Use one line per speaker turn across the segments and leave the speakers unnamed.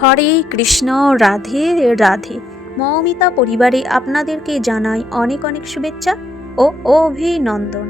হরে কৃষ্ণ, রাধে রাধে। মৌমিতা পরিবারে আপনাদেরকে জানাই অনেক অনেক শুভেচ্ছা ও অভিনন্দন।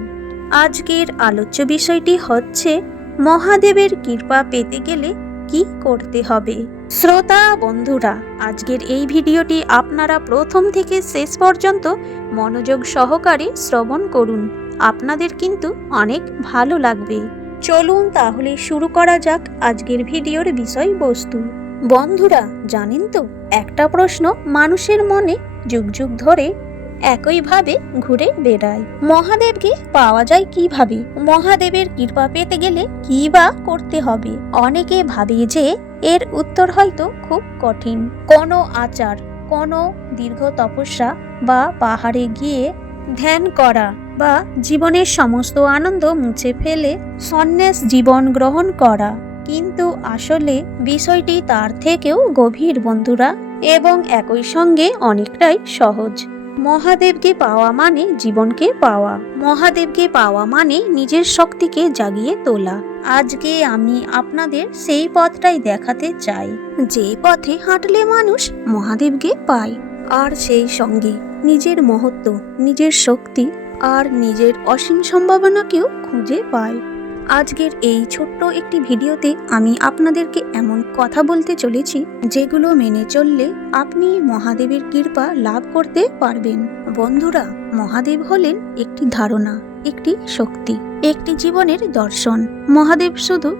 আজকের আলোচ্য বিষয়টি হচ্ছে, মহাদেবের কৃপা পেতে গেলে কি করতে হবে? শ্রোতা বন্ধুরা, আজকের এই ভিডিওটি আপনারা প্রথম থেকে শেষ পর্যন্ত মনোযোগ সহকারে শ্রবণ করুন। আপনাদের কিন্তু অনেক ভালো লাগবে। চলুন তাহলে শুরু করা যাক আজকের ভিডিওর বিষয়বস্তু। বন্ধুরা, জানেন তো, একটা প্রশ্ন মানুষের মনে যুগ যুগ ধরে একইভাবে ঘুরে বেড়ায়। মহাদেবকে পাওয়া যায় কীভাবে? মহাদেবের কৃপা পেতে গেলে কি বা করতে হবে? অনেকে ভাবে যে এর উত্তর হয়তো খুব কঠিন। কোনো আচার, কোনো দীর্ঘ তপস্যা বা পাহাড়ে গিয়ে ধ্যান করা বা জীবনের সমস্ত আনন্দ মুছে ফেলে সন্ন্যাস জীবন গ্রহণ করা। কিন্তু আসলে বিষয়টি তার থেকেও গভীর, বন্ধুরা, এবং একই সঙ্গে অনেকটাই সহজ। মহাদেবকে পাওয়া মানে জীবনকে পাওয়া। মহাদেবকে পাওয়া মানে নিজের শক্তিকে জাগিয়ে তোলা। আজকে আমি আপনাদের সেই পথটাই দেখাতে চাই। যে পথে হাঁটলে মানুষ মহাদেবকে পায়। আর সেই সঙ্গে নিজের মহত্ব, নিজের শক্তি আর নিজের অসীম সম্ভাবনাকেও খুঁজে পায়। আজকের এই ছোট্ট একটি ভিডিওতে আমি আপনাদেরকে এমন কথা বলতে চলেছি, যেগুলো মেনে চললে আপনি মহাদেবের কৃপা লাভ করতে পারবেন। বন্ধুরা, মহাদেব হলেন একটি ধারণা, একটি শক্তি, একটি জীবনের দর্শন। মহাদেব শুধু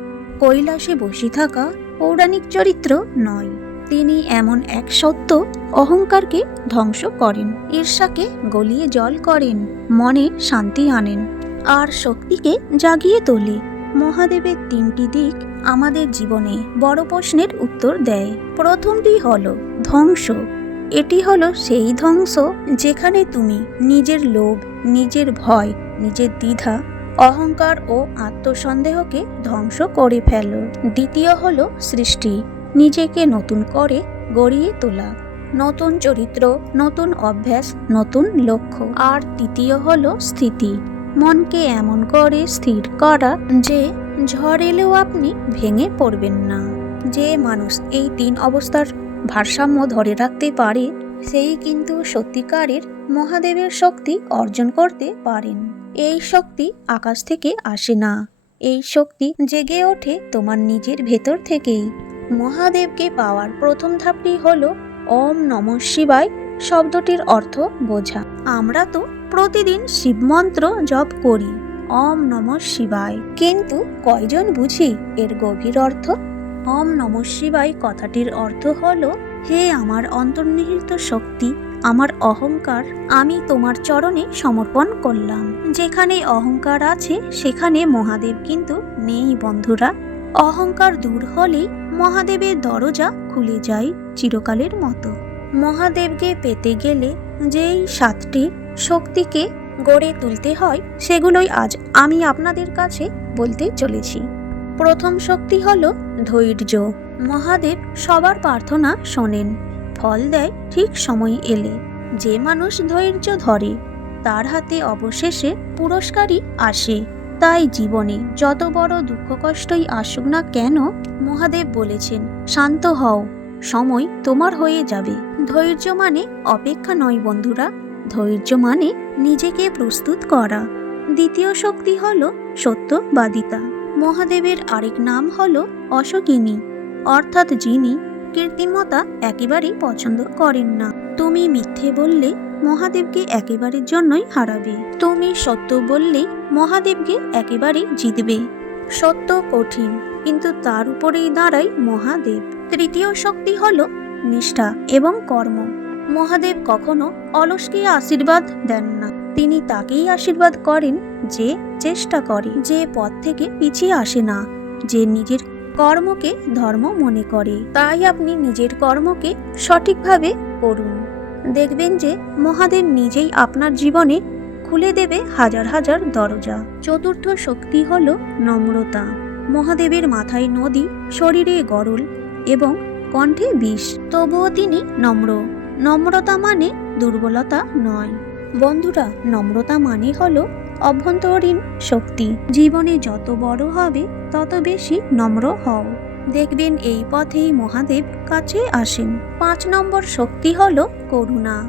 কৈলাসে বসে থাকা পৌরাণিক চরিত্র নয়, তিনি এমন এক সত্য অহংকারকে ধ্বংস করেন, ঈর্ষাকে গলিয়ে জল করেন, মনে শান্তি আনেন। আর শক্তিকে জাগিয়ে তোলে। মহাদেবের তিনটি দিক আমাদের জীবনে বড় প্রশ্নের উত্তর দেয়। প্রথমটি হলো ধ্বংস। এটি হলো সেই ধ্বংস যেখানে তুমি নিজের লোভ, নিজের ভয়, নিজের দ্বিধা, অহংকার ও আত্মসন্দেহকে ধ্বংস করে ফেলো। দ্বিতীয় হলো সৃষ্টি। নিজেকে নতুন করে গড়িয়ে তোলা। নতুন চরিত্র, নতুন অভ্যাস, নতুন লক্ষ্য। আর তৃতীয় হলো স্থিতি। মনকে এমন করে স্থির করা যে ঝড় এলেও আপনি ভেঙে পড়বেন না। যে মানুষ এই তিন অবস্থার ভারসাম্য ধরে রাখতে পারে, সেই কিন্তু সত্যিকারের মহাদেবের শক্তি অর্জন করতে পারেন। এই শক্তি আকাশ থেকে আসে না। এই শক্তি জেগে ওঠে তোমার নিজের ভেতর থেকেই। মহাদেবকে পাওয়ার প্রথম ধাপটি হলো ওম নম শিবায় শব্দটির অর্থ বোঝা। আমরা তো প্রতিদিন শিব মন্ত্র জপ করি। অম নম শিবায়। কিন্তু কয়জন বুঝি এর গভীর অর্থ? অম নম শিবায় কথাটির অর্থ হলো, হে আমার অন্তর্নিহিত শক্তি, আমার অহংকার, আমি তোমার চরণে সমর্পণ করলাম। যেখানে অহংকার আছে, সেখানে মহাদেব কিন্তু নেই বন্ধুরা। অহংকার দূর হলেই মহাদেবের দরজা খুলে যায় চিরকালের মতো। মহাদেবকে পেতে গেলে যেই সাতটি শক্তিকে গড়ে তুলতে হয় সেগুলোই আজ আমি আপনাদের কাছে বলতে চলেছি। প্রথম শক্তি হল ধৈর্য। মহাদেব সবার প্রার্থনা শোনেন। ফল দেয় ঠিক সময় এলে। যে মানুষ ধৈর্য ধরে, তার হাতে অবশেষে পুরস্কারই আসে। তাই জীবনে যত বড় দুঃখ কষ্টই আসুক না কেন, মহাদেব বলেছেন, শান্ত হও, সময় তোমার হয়ে যাবে। ধৈর্য মানে অপেক্ষা নয় বন্ধুরা ধৈর্য মানে নিজেকে প্রস্তুত করা। দ্বিতীয় শক্তি হল সত্যবাদিতা। মহাদেবের আরেক নাম হল অশোকিনী। অর্থাৎ যিনি কৃত্রিমতা একেবারেই পছন্দ করেন না। তুমি মিথ্যে বললে মহাদেবকে একেবারের জন্যই হারাবে। তুমি সত্য বললেই মহাদেবকে একেবারেই জিতবে। সত্য কঠিন, কিন্তু তার উপরেই দাঁড়ায় মহাদেব। তৃতীয় শক্তি হল নিষ্ঠা এবং কর্ম। মহাদেব কখনো অলসকে আশীর্বাদ দেন না। তিনি তাকেই আশীর্বাদ করেন যে চেষ্টা করে, যে পথ থেকে পিছিয়ে আসে না, যে নিজের কর্মকে ধর্ম মনে করে। তাই আপনি নিজের কর্মকে সঠিকভাবে করুন। দেখবেন যে মহাদেব নিজেই আপনার জীবনে খুলে দেবে হাজার হাজার দরজা। চতুর্থ শক্তি হল নম্রতা। মহাদেবের মাথায় নদী, শরীরে গরল এবং কণ্ঠে বিষ, তবুও তিনি নম্র। নম্রতা মানে দুর্বলতা নয়। বন্ধুরা, নম্রতা মানে হলো অভ্যন্তরীণ শক্তি। জীবনে যত বড় হবে, তত বেশি নম্র হও। দেখবেন এই পথেই মহাদেব কাছে আসেন। পাঁচ নম্বর শক্তি হল করুণা।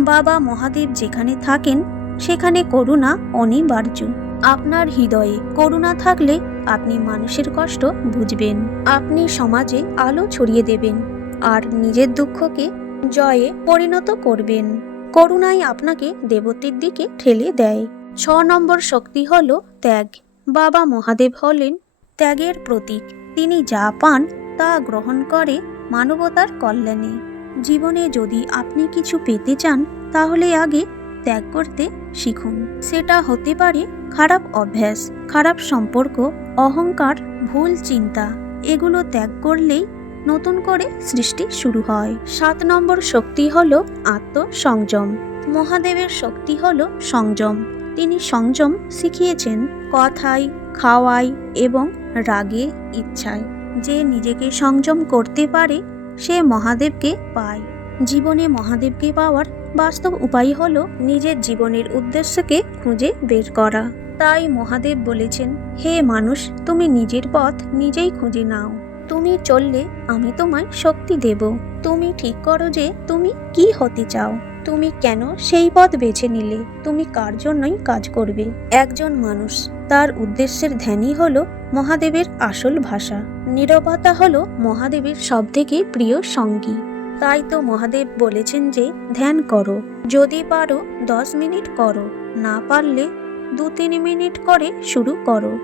বাবা মহাদেব যেখানে থাকেন, সেখানে করুণা অনিবার্য। আপনার হৃদয়ে করুণা থাকলে আপনি মানুষের কষ্ট বুঝবেন। আপনি সমাজে আলো ছড়িয়ে দেবেন। আর নিজের দুঃখকে জয়ে পরিণত করবেন। করুণাই আপনাকে দেবতীর দিকে ঠেলে দেয়। ছ নম্বর শক্তি হল ত্যাগ। বাবা মহাদেব হলেন ত্যাগের প্রতীক। তিনি যা পান তা গ্রহণ করে মানবতার কল্যাণে। জীবনে যদি আপনি কিছু পেতে চান, তাহলে আগে ত্যাগ করতে শিখুন। সেটা হতে পারে খারাপ অভ্যাস, খারাপ সম্পর্ক, অহংকার, ভুল চিন্তা। এগুলো ত্যাগ করলেই নতুন করে সৃষ্টি শুরু হয়। সাত নম্বর শক্তি হল আত্মসংযম। মহাদেবের শক্তি হল সংযম। তিনি সংযম শিখিয়েছেন কথায় খাওয়ায় এবং রাগে ইচ্ছায়। যে নিজেকে সংযম করতে পারে, সে মহাদেবকে পায়। জীবনে মহাদেবকে পাওয়ার বাস্তব উপায় হল নিজের জীবনের উদ্দেশ্যকে খুঁজে বের করা। তাই মহাদেব বলেছেন, হে মানুষ, তুমি নিজের পথ নিজেই খুঁজে নাও। তুমি চললে আমি তোমায় শক্তি দেব। তুমি ঠিক করো যে তুমি কি হতে চাও। তুমি কেন সেই পথ বেছে নিলে? তুমি কার জন্যই কাজ করবে? একজন মানুষ, তার উদ্দেশ্যের ধ্যানই হলো মহাদেবের আসল ভাষা। নীরবতা হলো মহাদেবের সবথেকে প্রিয় সঙ্গী। তাই তো মহাদেব বলেছেন যে, ধ্যান করো। যদি পারো, দশ মিনিট করো। না পারলে দু তিন মিনিট করে শুরু করো।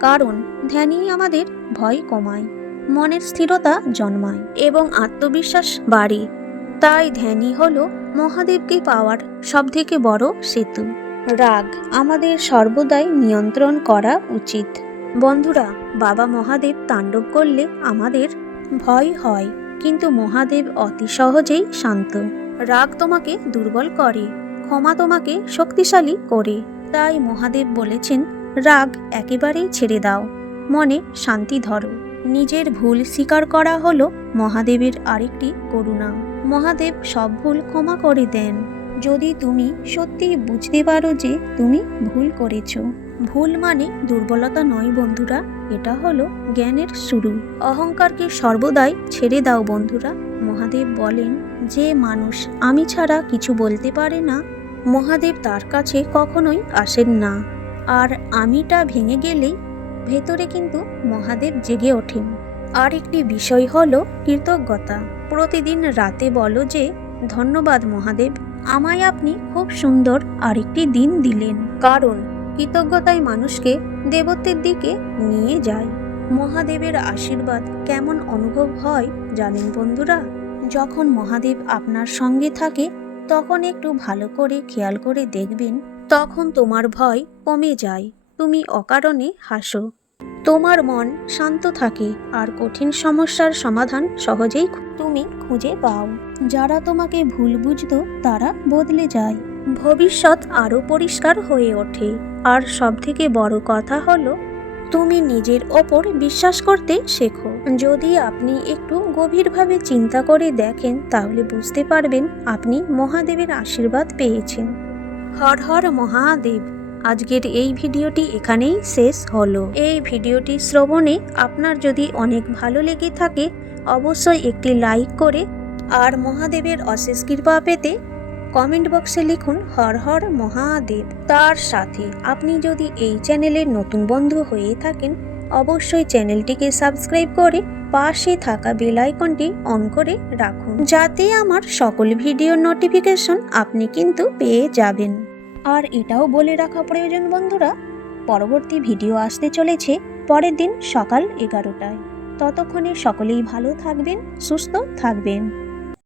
কারণ ধ্যানই আমাদের ভয় কমায়। মনের স্থিরতা জন্মায় এবং আত্মবিশ্বাস বাড়ে। তাই ধ্যানই হল মহাদেবকে পাওয়ার সবথেকে বড় সেতু। রাগ আমাদের সর্বদাই নিয়ন্ত্রণ করা উচিত। বন্ধুরা, বাবা মহাদেব তাণ্ডব করলে আমাদের ভয় হয়, কিন্তু মহাদেব অতি সহজেই শান্ত। রাগ তোমাকে দুর্বল করে, ক্ষমা তোমাকে শক্তিশালী করে। তাই মহাদেব বলেছেন, রাগ একেবারেই ছেড়ে দাও, মনে শান্তি ধরো। নিজের ভুল স্বীকার করা হলো মহাদেবের আরেকটি করুণা। মহাদেব সব ভুল ক্ষমা করে দেন। যদি তুমি সত্যি বুঝতে পারো যে তুমি ভুল করেছ। ভুল মানে দুর্বলতা নয় বন্ধুরা, এটা হলো জ্ঞানের শুরু। অহংকারকে সর্বদাই ছেড়ে দাও বন্ধুরা, মহাদেব বলেন, যে মানুষ আমি ছাড়া কিছু বলতে পারে না, মহাদেব তার কাছে কখনোই আসেন না। আর আমিটা ভেঙে গেলেই ভেতরে কিন্তু মহাদেব জেগে ওঠেন। আর একটি বিষয় হলো কৃতজ্ঞতা। প্রতিদিন রাতে বলো যে, ধন্যবাদ মহাদেব, আমায় আপনি খুব সুন্দর আরেকটি দিন দিলেন। কারণ কৃতজ্ঞতায় মানুষকে দেবত্বের দিকে নিয়ে যায়। মহাদেবের আশীর্বাদ কেমন অনুভব হয় জানেন বন্ধুরা? যখন মহাদেব আপনার সঙ্গে থাকে, তখন একটু ভালো করে খেয়াল করে দেখবেন, তখন তোমার ভয় কমে যায়। তুমি অকারণে হাসো। তোমার মন শান্ত থাকে আর কঠিন সমস্যার সমাধান সহজেই তুমি খুঁজে পাও। যারা তোমাকে ভুল বুঝত, তারা বদলে যায়। ভবিষ্যৎ আরও পরিষ্কার হয়ে ওঠে। আর সবথেকে বড় কথা হলো, তুমি নিজের ওপর বিশ্বাস করতে শেখো। যদি আপনি একটু গভীরভাবে চিন্তা করে দেখেন, তাহলে বুঝতে পারবেন আপনি মহাদেবের আশীর্বাদ পেয়েছেন। হর হর মহাদেব। আজকের এই ভিডিওটি এখানেই শেষ হলো। এই ভিডিওটি শ্রবণে আপনার যদি অনেক ভালো লেগে থাকে, অবশ্যই একটি লাইক করে আর মহাদেবের অশেষ কৃপা পেতে কমেন্ট বক্সে লিখুন হর হর মহাদেব। তার সাথে আপনি যদি এই চ্যানেলের নতুন বন্ধু হয়ে থাকেন, অবশ্যই চ্যানেলটিকে সাবস্ক্রাইব করে পাশে থাকা বেল আইকনটি অন করে রাখুন। যাতে আমার সকল ভিডিওর নোটিফিকেশন আপনি কিন্তু পেয়ে যাবেন। আর এটাও বলে রাখা প্রয়োজন, বন্ধুরা। পরবর্তী ভিডিও আসতে চলেছে পরের দিন সকাল এগারোটায়। ততক্ষণে সকলেই ভালো থাকবেন, সুস্থ থাকবেন।